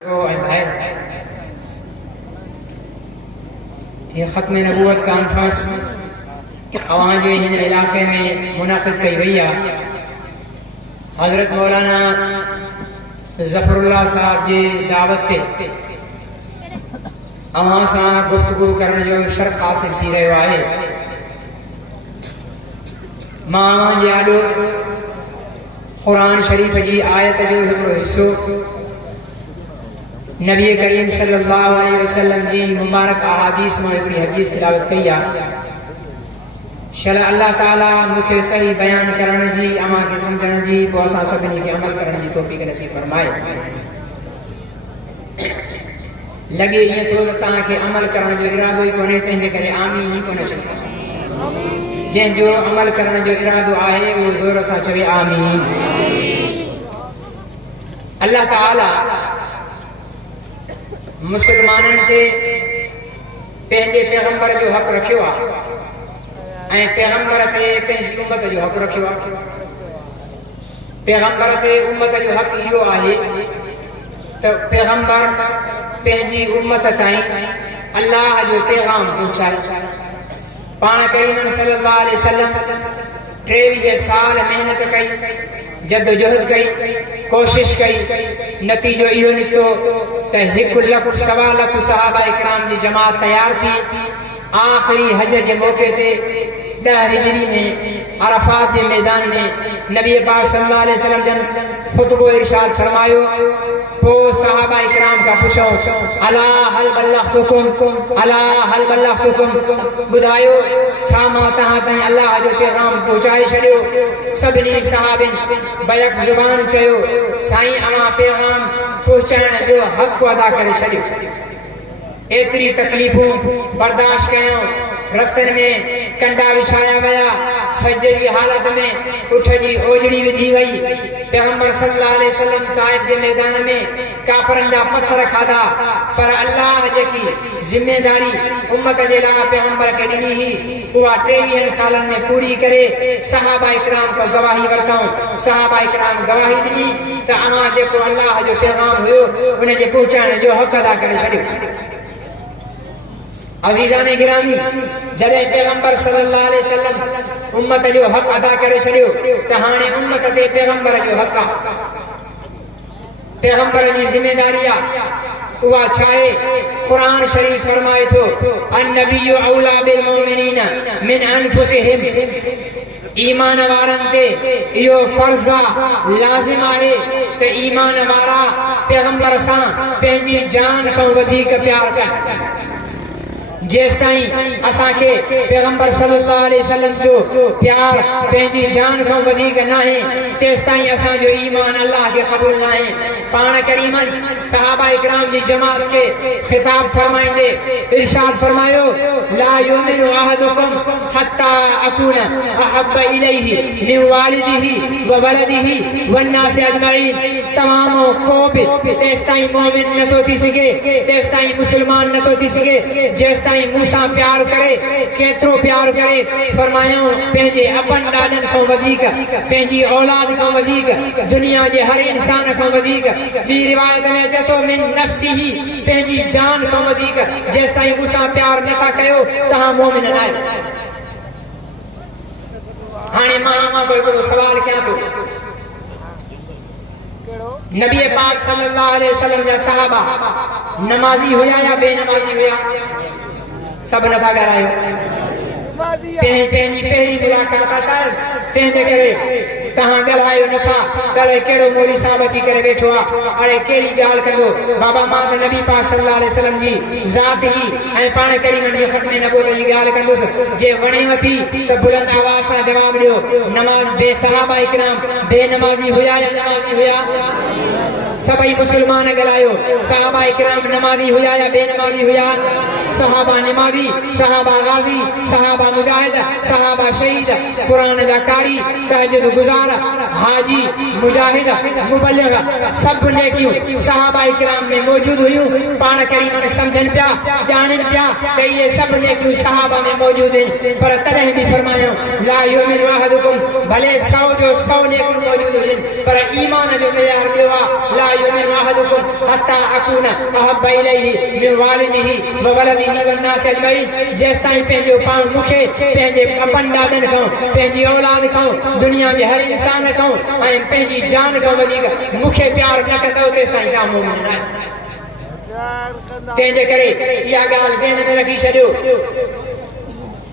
ये ख़त्म नबूवत कॉन्फ्रेंस अवां जे हिन इलाक़े में मुनाक़िद कई वई आहे। हज़रत मौलाना ज़फ़रुल्लाह साहब जी दावत ते अवां सां गुफ़्तगू करण जो शर्फ़ हासिल थी रहियो आहे। मां अवां जे आॾो क़ुरान शरीफ़ जी आयत जो हिकिड़ो हिस्सो नबी करीम सल्लल्लाहु अलैहि वसल्लम जी मुबारक अहादीस में हिकिड़ी हदीस तिलावत कई आहे। शल अल्लाह ताला मूंखे सही बयान करण जी, अवां खे सम्झण जी, पोइ असां सभिनी खे अमल करण जी तौफ़ीक़ नसीब फरमाए। लॻे ईअं थो त तव्हांखे अमल करण जो इरादो ई कोन्हे, तंहिंजे करे आमीन ई कोन चवंदा। जंहिंजो अमल करण जो इरादो आहे उहो ज़ोर सां चवे आमीन। अल्लाह ताला मुसलमाननि ते पंहिंजे पैगंबर जो हक़ रखियो आहे ऐं पैगंबर ते पंहिंजी उम्मत जो हक़ रखियो आहे। पैगंबर ते उम्मत जो हक़ इहो आहे त पैगंबर पंहिंजी उम्मत ताईं अल्लाह जो पैगाम पहुचाए। पाण करीम सल्लल्लाहु अलैहि वसल्लम 23 साल मेहनत कई, जदोजहद कई, कोशिश कई। नतीजो इहो निकितो त 1 लख सवा लख सहाबा इकराम जी जमात तयार थी। आख़िरी हज जे मौक़े ते 10 हिजरी में अरफात जे मैदान में नबी पाक सल्लल्लाहु अलैहि वसल्लम जन खुतबो इरशाद फरमायो। पोइ सहाबा इकराम खां पुछो, अला हल बल्लगतुकुम, अला हल बल्लगतुकुम, ॿुधायो छा मां तव्हां ताईं अल्लाह जो पैगाम पहुचाए छॾियो? सभिनी सहाबिन बैक ज़ुबान चयो, साईं अवां पैगाम पहुचाइण जो हक़ अदा करे छॾियो। एतिरी तकलीफ़ूं बर्दाश्त कयूं, रस्तनि में कंडा विछाया विया, सजदे जी हालत में उठ जी ओजड़ी विधी वई। पैगंबर सल्लल्लाहु अलैहि वसल्लम ताइफ जे मैदान में काफ़रनि जा पत्थर खाधा, पर अल्लाह जेकी ज़िम्मेदारी उम्मत जे लाइ पैगंबर खे ॾिनी हुई उहा 23 सालनि में पूरी करे सहाबा इकराम खां गवाही वरितऊं। सहाबा इकराम गवाही ॾिनी त अवां जेको अल्लाह जो पैगाम हुयो उन जे पहुचाइण जो हक़ अदा करे छॾियो। अज़ीज़ान गिरामी, जॾहिं पैगंबर सल्लल्लाहु अलैहि वसल्लम उम्मत जो हक़ अदा करे छॾियो त हाणे उम्मत ते पैगंबर जो हक़ आहे। पैगंबर जी ज़िम्मेदारी आहे, उहा छा आहे? क़ुरान शरीफ़ फरमाए थो, अन्नबिय्यु औला बिल मुमिनीन मिन अनफुसिहिम। ईमान वारनि ते इहो फर्ज़ आहे, लाज़िम आहे त ईमान वारा पैगंबर सां पंहिंजी जान खां वधीक प्यार कनि। जेसिताईं असांखे पैगंबर सल्लल्लाहु अलैहि वसल्लम जो प्यार पंहिंजी जान खां वधीक नाहे, तेसिताईं असांजो ईमान अल्लाह खे क़बूल नाहे। पाण करीमन सहाबा इकराम जी जमात खे ख़िताब फरमाईंदे इरशाद फरमायो, ला युमिनु अहदुकुम हत्ता अकून अहब्ब इलैहि मिन वालिदिही व वलदिही वन्नास अजमईन। तमामो को बि तेसिताईं मोमिन नथो थी सघे, तेसिताईं मुस्लमान नथो थी सघे जेसिताईं मूंसां प्यार करे। केतिरो प्यार करे? फरमायूं पंहिंजे अपन ॾाॾनि खां वधीक, पंहिंजी औलाद खां वधीक, दुनिया जे हर इंसान खां वधीक। ॿी रिवायत में अचे थो मिन नफ्सिही, पंहिंजी जान खां वधीक। जेसिताईं मूंसां प्यार नथा कयो तव्हां मोमिन न आहियो। हाणे मां अवां कोई हिकिड़ो सवाल कयां थो, नबी पाक सल्लल्लाहु अलैहि वसल्लम जा सहाबा नमाज़ी हुया या बेनमाज़ी हुया? सभु नथा ॻाल्हायो। पहिरीं मुलाक़ात आहे शायद, तंहिंजे करे तव्हां ॻाल्हायो नथा। तॾहिं कहिड़ो मौली साहब अची करे वेठो आहे, हाणे कहिड़ी ॻाल्हि कंदो? बाबा मां त नबी पाक सल्लल्लाहु अलैहि वसल्लम जी ज़ात ई ऐं पाण करीमन जे ख़त्म नबूवत जी ॻाल्हि कंदुसि। जे वणेव थी त बुलंद आवाज़ सां जवाबु ॾियो। नमाज़ बे सहाबा इकराम बेनमाज़ी हुया या नमाज़ी हुया? सभई मुसलमान ॻाल्हायो। सहाबा इकराम नमाज़ी हुया या बेनमाज़ी हुया? सहाबा नमाज़ी, सहाबा गाज़ी, सहाबा मुजाहिद, सहाबा शहीद, कुरान जा कारी, तहज्जुद गुज़ार, हाजी, मुजाहिद, मुबल्लिग, सभु नेकियूं सहाबा इकराम में मौजूद हुयूं। पाण करीम सम्झनि पिया, ॼाणनि पिया त इहे सभु नेकियूं सहाबा में मौजूद आहिनि, पर तॾहिं बि फरमायो ला युमिनु अहदुकुम, भले 100 जो 100 नेकियूं मौजूद हुजनि पर ईमान जो मेयार ॿियो आहे। ला युमिनु अहदुकुम हत्ता अकूना अहब्ब इलैहि मिन वालिदिही व वलदिही वन नास अजमईन जेस ताईं पंहिंजो पाण मूंखे पंहिंजे अपनि ॾाॾनि खां पंहिंजी औलाद खां दुनिया जे हर इंसान खां ऐं पंहिंजी जान खां वधीक मूंखे प्यार न कंदव तेसि ताईं तव्हां मोमिन न आहियो। तंहिंजे करे इहा ॻाल्हि ज़हन में रखी छॾियो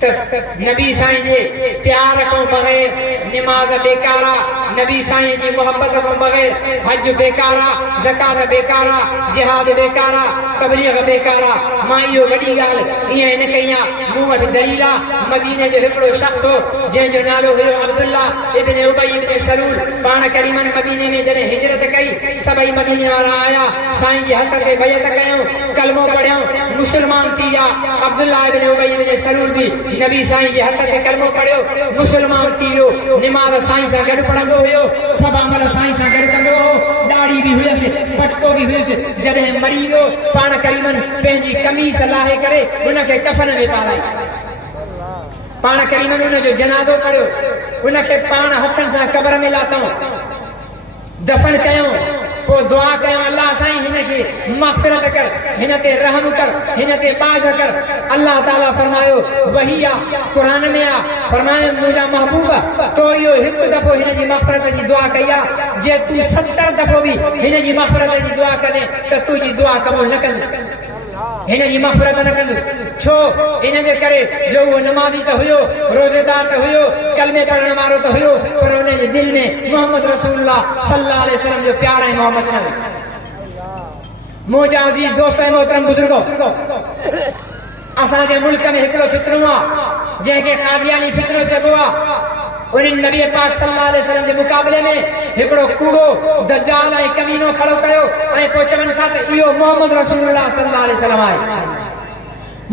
नबी साईं जे प्यार खां बग़ैर निमाज़ बेकार आहे, नबी साईं जी मोहब्बत खां बग़ैर हज बेकार आहे, ज़कात बेकार आहे, जिहाद बेकार आहे, तबलीग बेकार आहे। मां इहो वॾी ॻाल्हि ईअं न कई आहे, मूं वटि दलील आहे। मदीने जो हिकिड़ो शख़्स हो जंहिंजो नालो हुयो अब्दुल्ला इब्न उबई इब्न सलूल। पाण करीमन मदीने में जॾहिं हिजरत कई सभई मदीने वारा आया, साईं जे हथ ते बैत कयूं, कलमो पढ़ियूं, मुस्लमान थी विया। अब्दुल्ला इब्न उबई इब्न सलूल बि नबी साईं जे हथ ते कलमो पढ़ियो, मुस्लमान थी वियो। निमाज़ साईं सां गॾु पढ़ंदो हुयो, सभु अमल साईं सां गॾु कंदो हो, ॾाढ़ी बि हुयसि, पटको बि हुयुसि। जॾहिं मरी वियो पाण करीमन पंहिंजी कमीस लाहे करे हुनखे कफन में पाराई, पाण करीमन हुनजो जनाज़ो पढ़ियो, हुनखे पाण हथनि सां क़बर में लाथऊं, दफ़न कयूं, पोइ दुआ कयूं अल्लाह साईं हिनखे मग़फ़िरत कर, हिन ते रहम कर, हिन ते बाज़ कर। अल्लाह ताला फरमायो वही आहे क़ुरान में आहे, फरमायो मुंहिंजा महबूब तो इहो हिकु दफ़ो हिन जी मग़फ़िरत जी दुआ कई आहे, जे तूं 70 दफ़ो बि हिन जी मग़फ़िरत जी दुआ करें त तुंहिंजी दुआ क़बूल न कंदुसि, हिन जी मग़फ़िरत न कंदुसि। छो? इन जे करे जो उहो नमाज़ी त हुयो, रोज़ेदार त हुयो, कलमे पढ़ण वारो त हुयो, पर हुन जे दिलि में मोहम्मद रसूलुल्लाह सल्लल्लाहु अलैहि वसल्लम जो प्यार ऐं मोहब्बत न हुई। मुंहिंजा अज़ीज़ दोस्त ऐं मोहतरम बुज़ुर्गो, असांजे मुल्क में हिकिड़ो फितरो आहे जंहिंखे कादियानी फितरो चइबो आहे। उन्हनि नबी पाक सल्लल्लाहु अलैहि वसल्लम जे मुक़ाबले में हिकिड़ो कूड़ो दज्जाल ऐं कमीनो खड़ो कयो ऐं पोइ चवनि था त इहो मोहम्मद रसूलुल्लाह सल्लल्लाहु अलैहि वसल्लम आहे।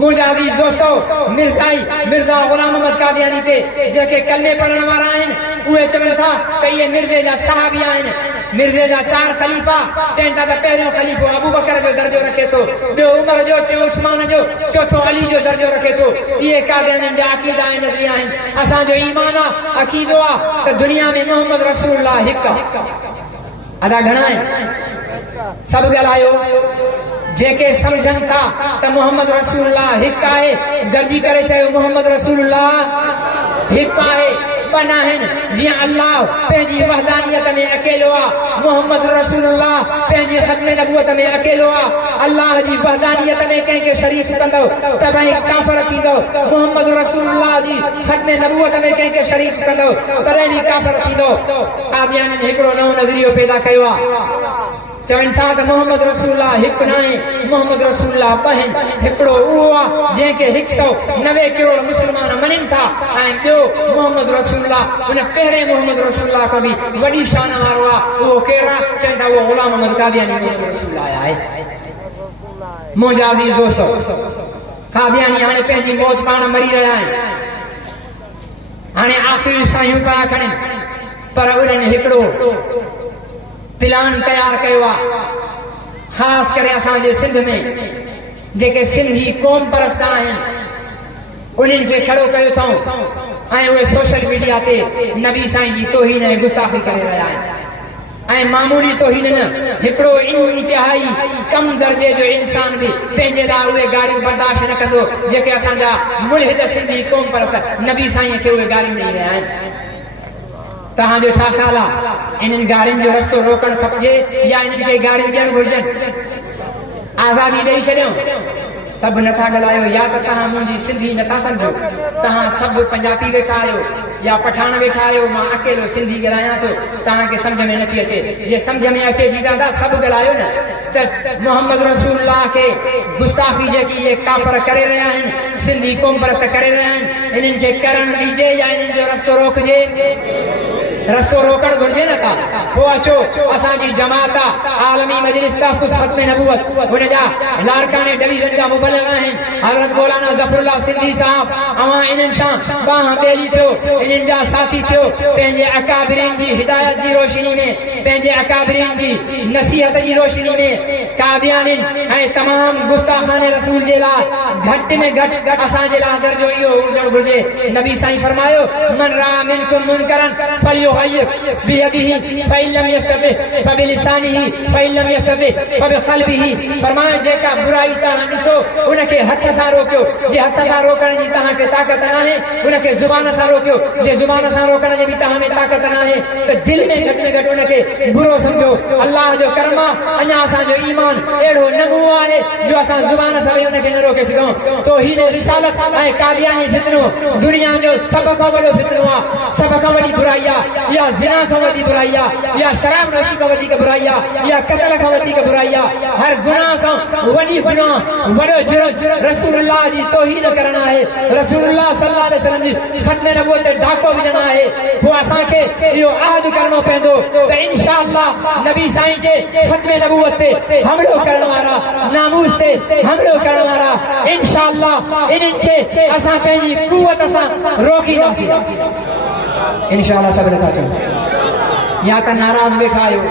मुंहिंजा अज़ीज़ दोस्तो, मिर्ज़ा ग़ुलाम अहमद कादियानी ते जेके कलमे पढ़ण वारा आहिनि उहे चवनि था त इहे मिर्ज़े जा सहाबी आहिनि, मिर्ज़े जा 4 ख़लीफ़ा। चवनि था त पहिरियों ख़लीफ़ो अबू बकर जो दर्जो रखे थो, ॿियो उमर जो, टियों उस्मान जो, चौथो अली जो दर्जो रखे थो। इहे कादियानियुनि जा अक़ीदा ऐं नज़रिया आहिनि। असांजो ईमान आहे, अक़ीदो आहे त दुनिया में मोहम्मद रसूलुल्लाह हिकु आहे। अदा घणा आहिनि? सभु ॻाल्हायो। जेके सम्झनि था त मोहम्मद रसूलुल्लाह हिकु आहे, गॾिजी करे चयो मोहम्मद रसूलुल्लाह हिकु आहे। ॿ न आहिनि, जीअं अल्लाह पंहिंजी वहदानियत में अकेलो आहे, मोहम्मद रसूलुल्लाह पंहिंजी ख़त्मे नबूवत में अकेलो आहे। अल्लाह जी वहदानियत में कंहिंखे शरीक कंदो तॾहिं काफ़िर थींदो, मोहम्मद रसूलुल्लाह जी ख़त्मे नबूवत में कंहिंखे शरीक कंदो तॾहिं बि काफ़िर थींदो। कादियानियुनि हिकिड़ो नओं नज़रियो पैदा कयो आहे। चवनि था त मोहम्मद रसूलुल्लाह हिकु न आहे, मोहम्मद रसूलुल्लाह 2 आहिनि। हिकिड़ो उहो आहे जंहिंखे 190 करोड़ मुस्लमान मञनि था, ऐं ॿियो मोहम्मद रसूलुल्लाह हुन पहिरें मोहम्मद रसूलुल्लाह खां बि वॾी शान वारो आहे। उहो केरु आहे? चवनि था उहो ग़ुलाम अहमद कादियानी मोहम्मद रसूलुल्लाह आहे। मुंहिंजा अज़ीज़ दोस्तो, कादियानी हाणे पंहिंजी मौत पाण मरी रहिया आहिनि, हाणे आख़िरी साहियूं पिया खणनि, पर उन्हनि हिकिड़ो प्लान तयार कयो आहे। ख़ासि करे असांजे सिंध में जेके सिंधी क़ौम परस्त आहिनि उन्हनि खे खड़ो कयो अथऊं ऐं उहे सोशल मीडिया ते नबी साईं जी तौहीन ऐं गुस्ताखी करे रहिया आहिनि। ऐं मामूली तौहीन न, हिकिड़ो इंतिहाई कम दर्जे जो इंसान बि पंहिंजे लाइ उहे ॻाल्हियूं बर्दाश्त न कंदो जेके असांजा मुल्हिद सिंधी क़ौम परस्त नबी साईं खे उहे ॻाल्हियूं ॾेई रहिया आहिनि। तव्हांजो छा ख़्याल आहे? इन्हनि ॻाल्हियुनि जो रस्तो रोकणु खपिजे या इन्हनि खे ॻाल्हियूं ॾियणु घुरिजनि? आज़ादी ॾेई छॾियूं, सभु नथा ॻाल्हायो, या त तव्हां मुंहिंजी सिंधी नथा सम्झो, तव्हां सभु पंजाबी वेठा आहियो या पठान वेठा आहियो, मां अकेलो सिंधी ॻाल्हायां थो, तव्हांखे सम्झ में नथी अचे। जे सम्झ में अचे थी दादा सभु ॻाल्हायो न, त मोहम्मद रसूलुल्लाह खे गुस्ताखी जेकी इहे काफ़िर करे रहिया आहिनि, सिंधी क़ौम परस्त करे रहिया आहिनि, इन्हनि खे करणु ॾिजे या इन्हनि जो रस्तो रोकजे? रस्तो रोकणु घुरिजे न था। पोइ अचो असांजी जमात आहे आलमी मजलिस तहफ़्फ़ुज़ ख़त्मे नबूवत, हुनजा लाड़काने डिवीज़न जा मुबल्लिग़ आहिनि हज़रत मौलाना ज़फ़रुल्लाह सिंधी साहब। अवां इन्हनि सां बांह ॿेली थियो, इन्हनि जा साथी थियो, पंहिंजे अकाबिरीन जी हिदायत जी रोशनी में, पंहिंजे अकाबिरीन जी नसीहत जी रोशनी में कादियानिन ऐं तमामु गुस्ताखाने रसूल जे लाइ घटि में घटि असांजे लाइ दर्जो इहो हुजणु घुरिजे। नबी साईं फरमायो मन रा मिनकुम मुनकरन फलियो فليغير بيده فإن لم يستطع فبلسانه فإن لم يستطع فبقلبه فرمایا जेका बुराई तव्हां ॾिसो उनखे हथ सां रोकियो जे हथ सां रोकण जी तव्हांखे ताक़त न आहे उनखे ज़ुबान सां रोकियो जे ज़ुबान सां रोकण जी बि तव्हां में ताक़त न आहे त दिलि में घटि उनखे बुरो सम्झो अल्लाह जो करम आहे अञा असांजो ईमान अहिड़ो नमूनो आहे जो असां ज़ुबान सां बि उनखे न रोके सघूं तो हीअ रिसालत ऐं कादियानी फितनो दुनिया जो सभ खां वॾो फितनो आहे सभ खां वॾी बुराई आहे या ज़िना खां वॾी बुराई आहे या शराब नोशी खां वधीक बुराई आहे या क़त्ल खां वधीक बुराई आहे हर गुनाह खां वॾी गुनाह वॾो जुर्म रसूलुल्लाह जी तौहीन करण आहे रसूलुल्लाह सल्लल्लाहु अलैहि वसल्लम जी ख़त्म नबूवत ते डाको विझण आहे पोइ असांखे इहो अहद करणो पवंदो त इंशाअल्लाह नबी साईं जे ख़त्म नबूवत ते हमलो करण वारा नामूस ते हमलो करण वारा इंशाअल्लाह इन्हनि खे असां पंहिंजी कुवत सां रोकींदासीं इंशाअल्लाह सब्र था चऊं या त नाराज़ वेठा आहियो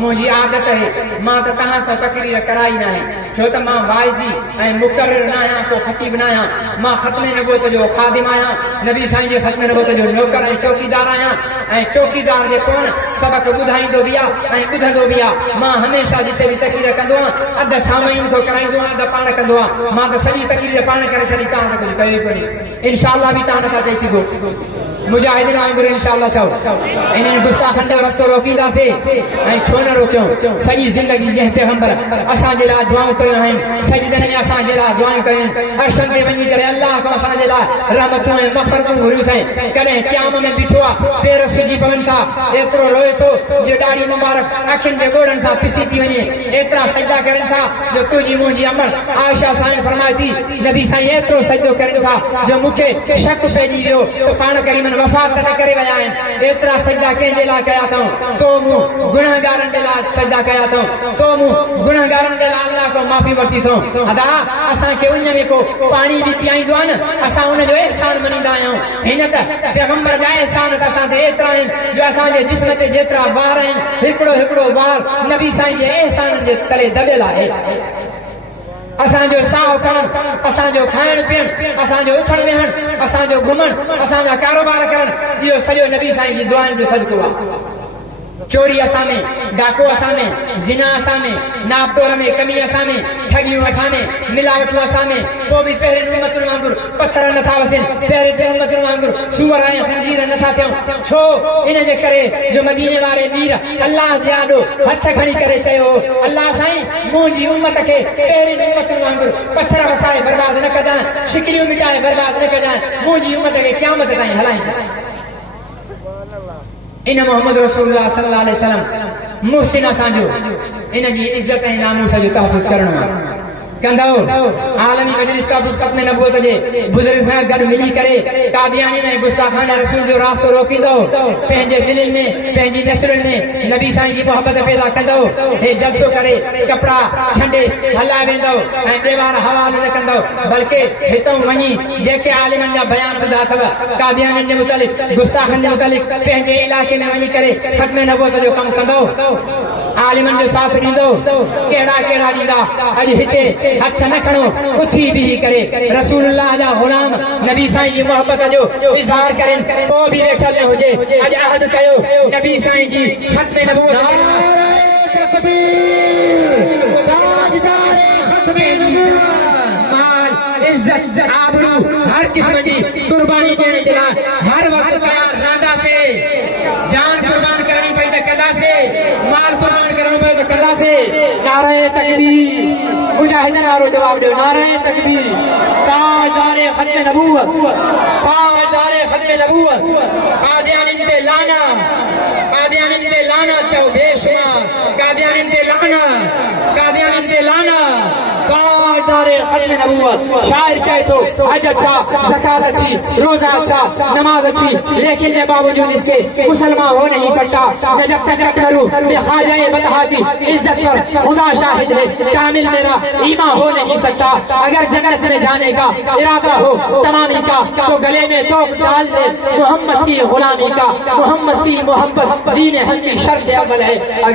मुंहिंजी आदत आहे मां त तव्हां खां तकरीर कराई न आहे छो त मां वाइज़ी ऐं मुक़रर न आहियां को ख़तीब न आहियां मां ख़त्म नबूवत जो ख़ादिम आहियां नबी साईं जे ख़त्म नबूवत जो नौकर ऐं चौकीदार आहियां ऐं चौकीदार जे कोन सबक़ ॿुधाईंदो बि आहे ऐं ॿुधंदो बि आहे मां हमेशह जिथे बि तकरीर कंदो आहियां अधु सामईन खां कराईंदो आहियां अधु पाण कंदो आहियां मां त सॼी तकरीर पाण करे छॾी तव्हां त कुझु कयो ई कोन्हे इंशाअल्लाह बि तव्हां नथा चई सघो मुजाहिदीन वांगुरु इंशाअल्लाह चओ इन्हनि गुस्ताखनि जो रस्तो रोकींदासीं ऐं छो न रोकियूं सॼी ज़िंदगी जंहिं पैगंबर असांजे लाइ दुआऊं कयूं आहिनि सजदनि में असांजे लाइ दुआऊं कयूं अर्शन ते वञी करे अल्लाह खां असांजे लाइ रहमतूं ऐं मग़फ़िरतूं घुरियूं अथई कॾहिं क़याम में बीठो आहे पेर सुजी पवनि था एतिरो रोए थो जो ॾाढी मुबारक अखियुनि जे ॻोड़नि सां पिसी थी वञे एतिरा सजदा करनि था जो तुंहिंजी मुंहिंजी अमर आयशा साईं फरमाए थी नबी साईं एतिरो सजदो करनि था जो मूंखे शक पइजी वियो त पाण करीमन वफ़ात न करे विया आहिनि एतिरा सजदा कंहिंजे लाइ कया अथऊं तो मूं गुनाहगारनि जे लाइ सजदा कया अथऊं तो मूं गुनाहगारनि जे लाइ अल्लाह खां माफ़ी वरिती अथऊं अदा असांखे उन में को पाणी बि पीआईंदो आहे न असां उनजो एहसान मञींदा आहियूं हिन त पैगंबर जा एहसान असां ते एतिरा आहिनि जो असांजे जिस्म ते जेतिरा वार आहिनि हिकिड़ो वार नबी साईं जे एहसान जे तले दॿियल आहे असांजो साहु करणु असांजो खाइण पीअण असांजो उथण वेहण असांजो घुमण असांजा कारोबार करण इहो सॼो नबी साईं जी दुआनि जो सदको आहे चोरी असां में डाको असां में ज़िना असां में नापतोर में कमी असां में ठगियूं असां में मिलावटूं असां में पोइ बि पहिरियों उम्मतुनि वांगुरु पथर नथा वसनि पहिरियों उम्मतुनि वांगुरु सूअर ऐं खंजीर नथा थियूं छो इन जे करे जो मदीने वारे मीर अल्लाह जे आॾो हथ खणी करे चयो अल्लाह साईं मुंहिंजी उम्मत खे पहिरियों उम्मतुनि वांगुरु पथर वसाए बर्बाद न कजांइ शिकिलियूं मिटाए बर्बाद न कजांइ मुंहिंजी उम्मत खे क़यामत ताईं हलाईं इन मोहम्मद रसूलुल्लाह सल्लल्लाहु अलैहि वसल्लम मुहसिन असांजो इन जी इज़त ऐं नामूस जो तहफ़ुज़ करणो आहे कंदो आलमी मजलिस तहफ़ुज़ ख़त्म नबूवत जे बुज़ुर्ग सां गॾु मिली करे कादियानी ऐं गुस्ताखान रसूल जो रास्तो रोकींदो पंहिंजे दिलनि में पंहिंजी नसलुनि में नबी साईं जी मोहबत पैदा कंदो हे जलसो करे कपिड़ा छंडे हलाए वेंदो ऐं ॿिए हवालो न कंदो बल्कि हितां वञी जेके आलिमनि जा बयान ॿुधा अथव कादियानी जे मुतालिक़ गुस्ताखनि जे मुतालिक़ पंहिंजे इलाइक़े में वञी करे ख़त्म नबूवत जो कमु कंदो आलिमनि जो साथ ॾींदो कहिड़ा ॾींदा अॼु हिते हथ न खणो उथी बीही करे रसूलुल्लाह जा गुलाम नबी साईं जी मोहबत जो इज़हार करें को बि वेठल न हुजे अॼु अहद कयो नबी साईं जी ख़त्म नबूवत इज्जत आबरू हर किस्म जी कुर्बानी ॾियण जे लाइ हर वक़्तु तयार रहंदासीं जान कुर्बान करणी पई त कंदासीं माल कुर्बान करणो पए त कंदासीं नारे तकबीर मुजाहिदन वारो जवाब ॾियो नारे तकबीर ताजदारे ख़त्म नबूवत कादियानिन ते लाना चओ बेशुमार कादियानिन ते लाना ताजदारे ख़त्म नबूवत शायर चए तो हज अच्छा ज़कात अच्छी रोजा अच्छा नमाज अच्छी लेकिन मैं बावजूद इसके मुसलमान हो नहीं सकता मैं जब तक न करूं मैं ख्वाजा बतहा की इज्जत पर खुदा शाहिद है कामिल मेरा ईमान हो नहीं सकता अगर जन्नत में जाने का इरादा हो तमामी का तो गले में तो डाल ले मोहम्मद की गुलामी का मोहम्मद की मोहब्बत दीन हक की शर्त अव्वल है।